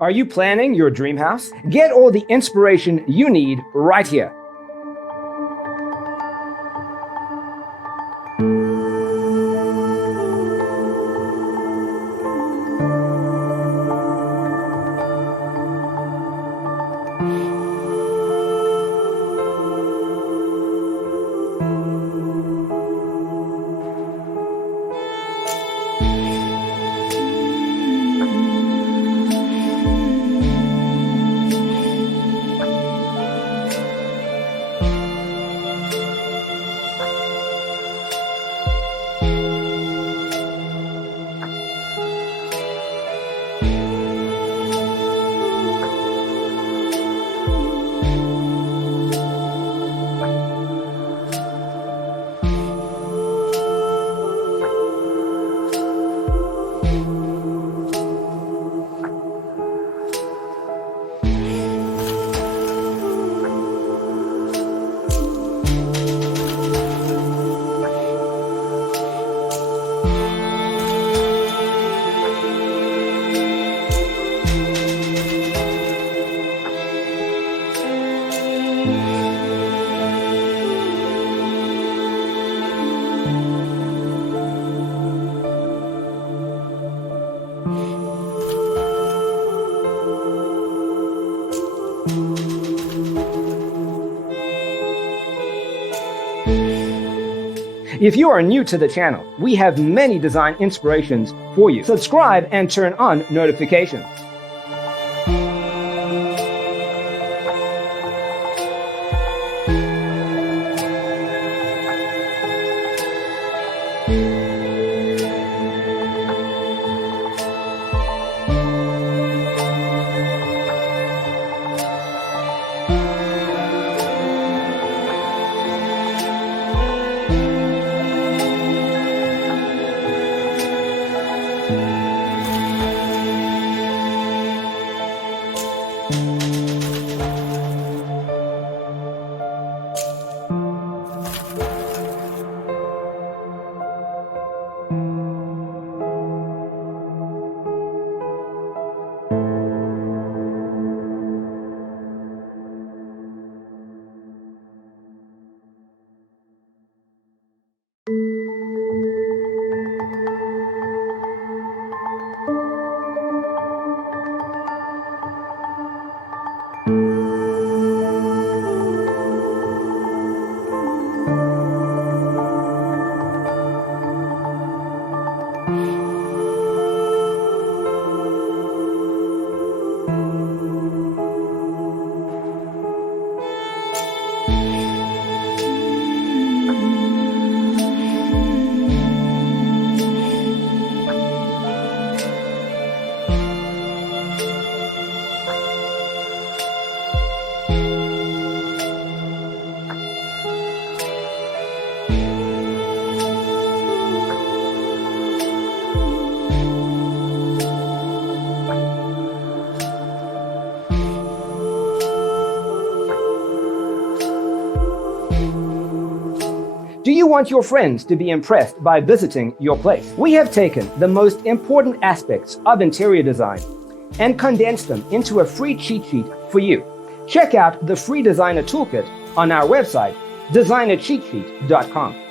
Are you planning your dream house? Get all the inspiration you need right here. If you are new to the channel, we have many design inspirations for you. Subscribe and turn on notifications. Do you want your friends to be impressed by visiting your place? We have taken the most important aspects of interior design and condensed them into a free cheat sheet for you. Check out the free designer toolkit on our website, designercheatsheet.com.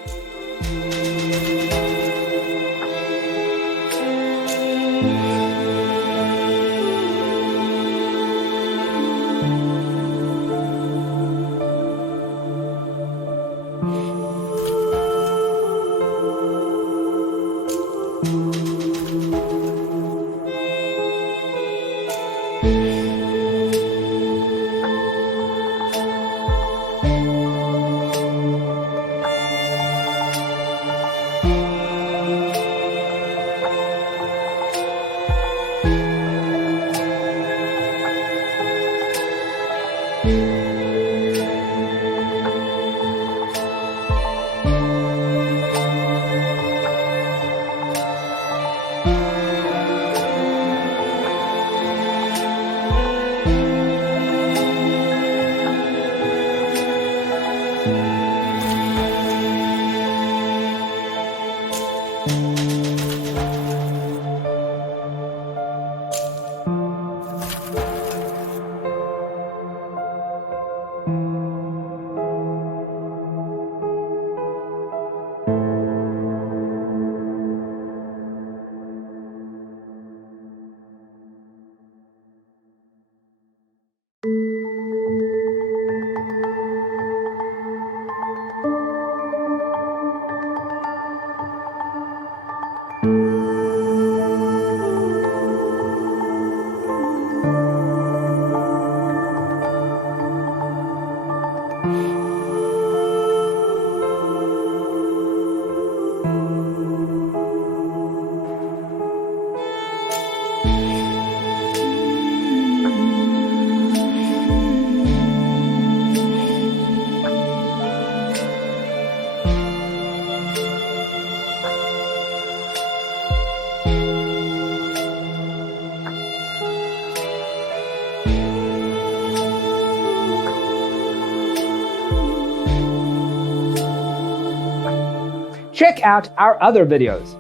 check out our other videos.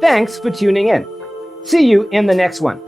Thanks for tuning in. See you in the next one.